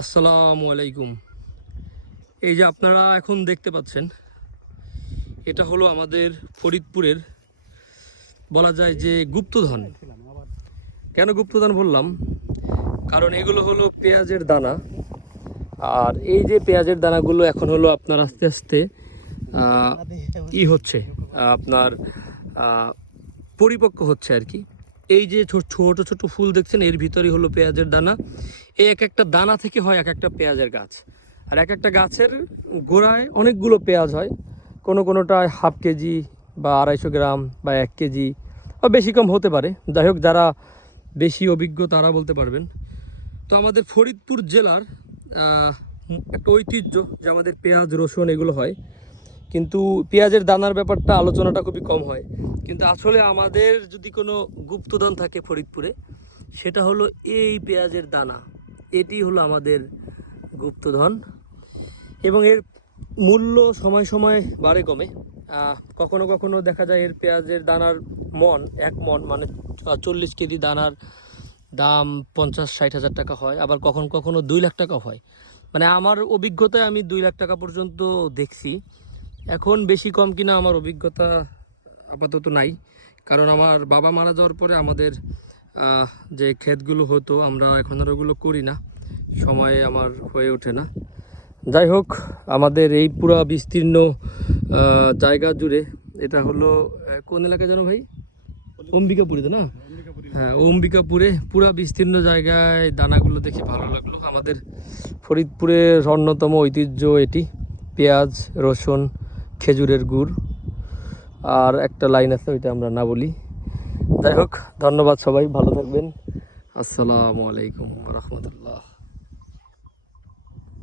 আসসালামু আলাইকুম। এই যে আপনারা এখন দেখতে পাচ্ছেন, এটা হলো আমাদের ফরিদপুরের বলা যায় যে গুপ্তধন। কেন গুপ্তধন বললাম? কারণ এগুলো হলো পেঁয়াজের দানা। আর এই যে পেঁয়াজের দানাগুলো এখন হলো আপনার আস্তে আস্তে হচ্ছে আপনার পরিপক্ক হচ্ছে আর কি। এই যে ছোট ছোট ফুল দেখছেন, এর ভিতরেই হলো পেঁয়াজের দানা। এই এক একটা দানা থেকে হয় এক একটা পেঁয়াজের গাছ। আর এক একটা গাছের গোড়ায় অনেকগুলো পেঁয়াজ হয়, কোনোটায় হাফ কেজি বা 250 গ্রাম বা 1 কেজি বা বেশি কম হতে পারে। যাই হোক, যারা বেশি অভিজ্ঞ তারা বলতে পারবেন। তো আমাদের ফরিদপুর জেলার একটা ঐতিহ্য যে আমাদের পেঁয়াজ রসুন এগুলো হয়, কিন্তু পেঁয়াজের দানার ব্যাপারটা আলোচনাটা খুবই কম হয়। কিন্তু আসলে আমাদের যদি কোনো গুপ্তধন থাকে ফরিদপুরে, সেটা হলো এই পেঁয়াজের দানা। এটি হলো আমাদের গুপ্তধন, এবং এর মূল্য সময় সময় বাড়ে কমে। কখনো কখনো দেখা যায় এর পেঁয়াজের দানার এক মন মানে 40 কেজি দানার দাম 50-60 হাজার টাকা হয়, আবার কখনো কখনো 2 লাখ টাকা হয়। মানে আমার অভিজ্ঞতায় আমি 2 লাখ টাকা পর্যন্ত দেখছি। এখন বেশি কম কিনা আমার অভিজ্ঞতা আপাতত নাই, কারণ আমার বাবা মারা যাওয়ার পরে আমাদের যে ক্ষেতগুলো হতো আমরা এখন আর ওগুলো করি না, সময় আমার হয়ে ওঠে না। যাই হোক, আমাদের এই পুরা বিস্তীর্ণ জায়গা জুড়ে, এটা হলো কোন এলাকা জানো ভাই? অম্বিকাপুরে তো না? হ্যাঁ, অম্বিকাপুরে পুরা বিস্তীর্ণ জায়গায় দানাগুলো দেখে ভালো লাগলো। আমাদের ফরিদপুরের অন্যতম ঐতিহ্য এটি, পেঁয়াজ রসুন খেজুরের গুড়। আর একটা লাইন আছে, ওইটা আমরা না বলি। যাই হোক, ধন্যবাদ, সবাই ভালো থাকবেন। আসসালামু আলাইকুম রহমতুল্লাহ।